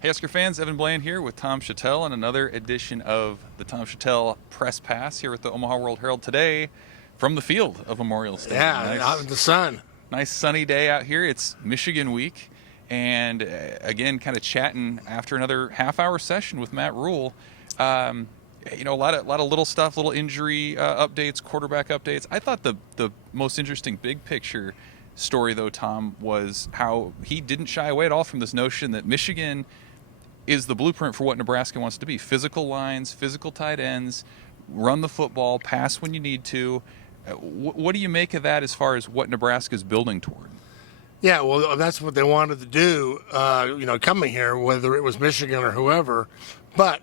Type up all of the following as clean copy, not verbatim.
Hey, Husker fans, Evan Bland here with Tom Shatel on another edition of the Tom Shatel Press Pass here at the Omaha World-Herald today from the field of Memorial Stadium. Yeah, out in the sun. Nice sunny day out here. It's Michigan week, and again, kind of chatting after another half-hour session with Matt Rhule. A lot of little stuff, little injury updates, quarterback updates. I thought the most interesting big picture story, though, Tom, was how he didn't shy away at all from this notion that Michigan is the blueprint for what Nebraska wants to be. Physical lines, physical tight ends, run the football, pass when you need to. What do you make of that as far as what Nebraska is building toward? Yeah, well, that's what they wanted to do, coming here, whether it was Michigan or whoever. But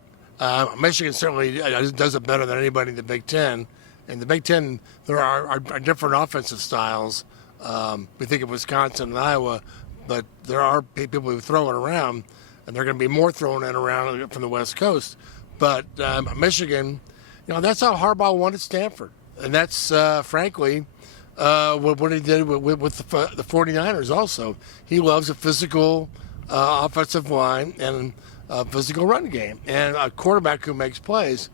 Michigan certainly does it better than anybody in the Big Ten. In the Big Ten, there are different offensive styles. We think of Wisconsin and Iowa, but there are people who throw it around, and they're going to be more thrown in around from the West Coast. But Michigan, that's how Harbaugh won at Stanford. And that's, frankly, what he did with the 49ers also. He loves a physical offensive line and a physical run game and a quarterback who makes plays.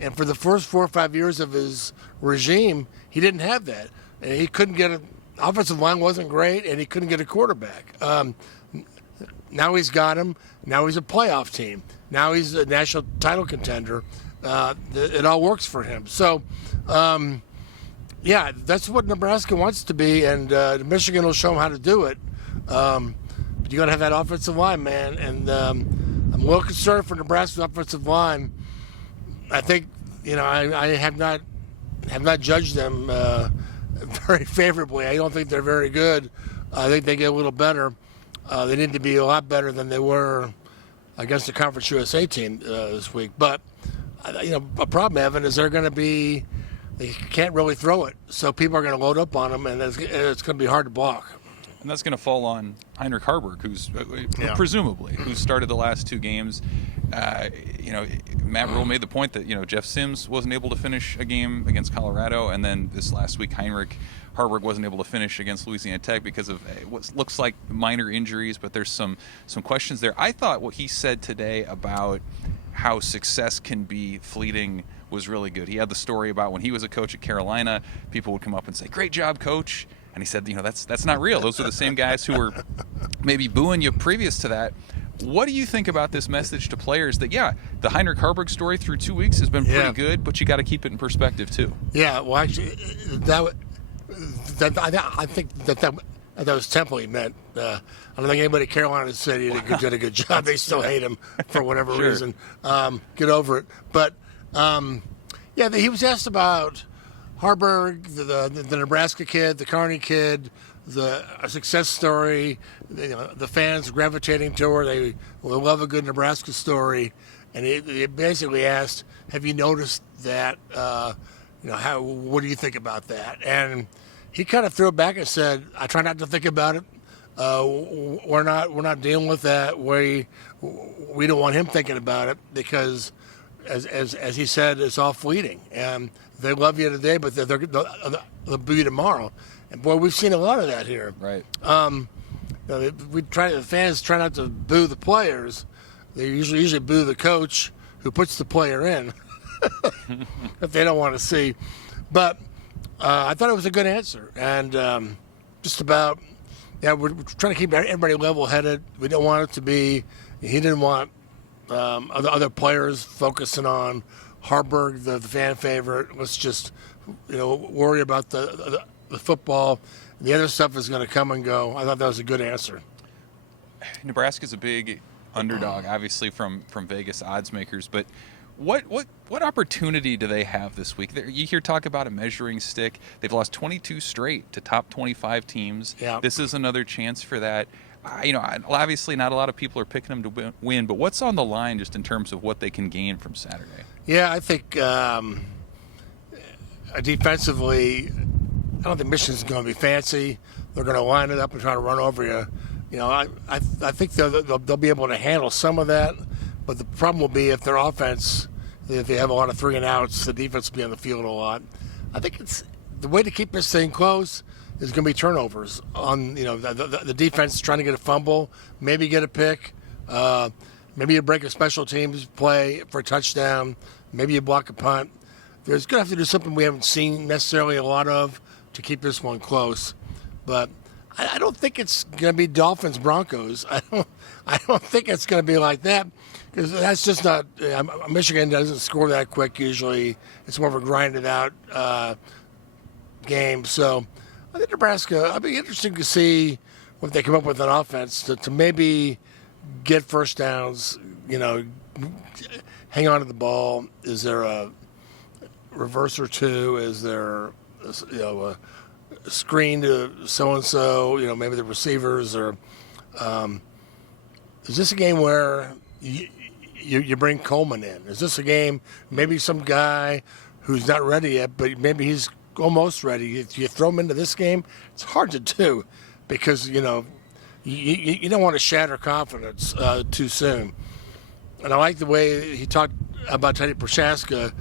And for the first 4 or 5 years of his regime, he didn't have that. And he couldn't get an offensive line wasn't great, and he couldn't get a quarterback. Now he's got him. Now he's a playoff team. Now he's a national title contender. It all works for him. So, that's what Nebraska wants to be, and Michigan will show him how to do it. But you got to have that offensive line, man. And I'm a little concerned for Nebraska's offensive line. I think, I have not judged them very favorably. I don't think they're very good. I think they get a little better. They need to be a lot better than they were against the Conference USA team this week. But, a problem, Evan, is they can't really throw it. So people are going to load up on them, and it's going to be hard to block. And that's going to fall on Heinrich Haarberg, who's presumably who started the last two games. Matt Rhule made the point that Jeff Sims wasn't able to finish a game against Colorado, and then this last week Heinrich Haarberg wasn't able to finish against Louisiana Tech because of what looks like minor injuries, but there's some questions there. I thought what he said today about how success can be fleeting was really good. He had the story about when he was a coach at Carolina, people would come up and say, "Great job, coach." And he said, that's not real. Those are the same guys who were maybe booing you previous to that. What do you think about this message to players that, the Heinrich Haarberg story through 2 weeks has been pretty good, but you got to keep it in perspective too? Yeah, well, actually, I think that was Temple he meant. I don't think anybody at Carolina said he did a good job. They still hate him for whatever reason. Get over it. But, he was asked about Haarberg, the Nebraska kid, the Kearney kid, a success story, the fans gravitating to her. They love a good Nebraska story. And he basically asked, have you noticed that, what do you think about that? And he kind of threw it back and said, I try not to think about it. We're not dealing with that. We don't want him thinking about it because, as he said, it's all fleeting. And they love you today, but they'll boo you tomorrow. And boy, we've seen a lot of that here. Right. The fans try not to boo the players. They usually boo the coach who puts the player in that they don't want to see. But I thought it was a good answer, and just about. We're trying to keep everybody level-headed. We don't want it to be. He didn't want other players focusing on Haarberg, the fan favorite. Let's just, worry about the football. The other stuff is going to come and go. I thought that was a good answer. Nebraska's a big underdog, obviously from Vegas odds makers, but what opportunity do they have this week? You hear talk about a measuring stick. They've lost 22 straight to top 25 teams. Yeah. This is another chance for that. Obviously not a lot of people are picking them to win, but what's on the line just in terms of what they can gain from Saturday? Yeah, I think defensively, I don't think Michigan's going to be fancy. They're going to line it up and try to run over you. I think they'll be able to handle some of that, but the problem will be if their offense, if they have a lot of 3-and-outs, the defense will be on the field a lot. I think it's the way to keep this thing close is going to be turnovers on the defense trying to get a fumble, maybe get a pick. Maybe you break a special teams play for a touchdown. Maybe you block a punt. There's going to have to do something we haven't seen necessarily a lot of to keep this one close. But I don't think it's going to be Dolphins-Broncos. I don't think it's going to be like that, because that's just not Michigan doesn't score that quick usually. It's more of a grinded out game. So I think Nebraska, it'll be interesting to see what they come up with on offense to maybe get first downs, hang on to the ball. Is there a reverse or two? Is there a screen to so-and-so, maybe the receivers, or is this a game where you bring Coleman in? Is this a game, maybe some guy who's not ready yet, but maybe he's almost ready? If you throw him into this game, it's hard to do because, you don't want to shatter confidence too soon. And I like the way he talked about Teddy Prochaska.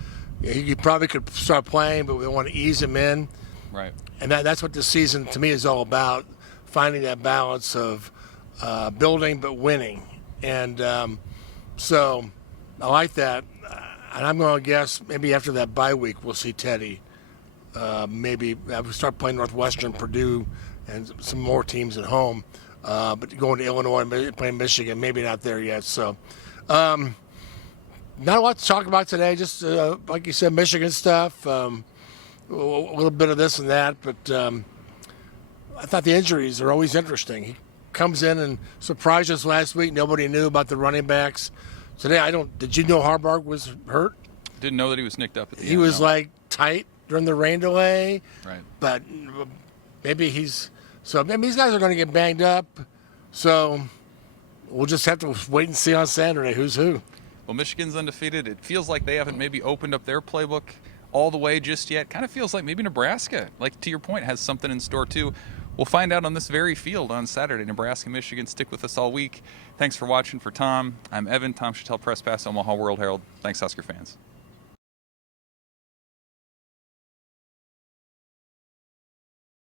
He probably could start playing, but we want to ease him in. Right. And that's what this season, to me, is all about, finding that balance of building but winning. And so I like that. And I'm going to guess maybe after that bye week we'll see Teddy. Maybe we start playing Northwestern, Purdue, and some more teams at home. But going to Illinois and playing Michigan, maybe not there yet. So not a lot to talk about today. Just like you said, Michigan stuff. A little bit of this and that, but I thought the injuries are always interesting. He comes in and surprised us last week. Nobody knew about the running backs. Today, did you know Harbaugh was hurt? Didn't know that he was nicked up at the end. He was tight during the rain delay. Right. But maybe these guys are going to get banged up. So we'll just have to wait and see on Saturday who's who. Well, Michigan's undefeated. It feels like they haven't maybe opened up their playbook all the way just yet. Kind of feels like maybe Nebraska, like to your point, has something in store too. We'll find out on this very field on Saturday. Nebraska, Michigan. Stick with us all week. Thanks for watching. For Tom, I'm Evan. Tom Shatel, Press Pass, Omaha World-Herald. Thanks, Husker fans.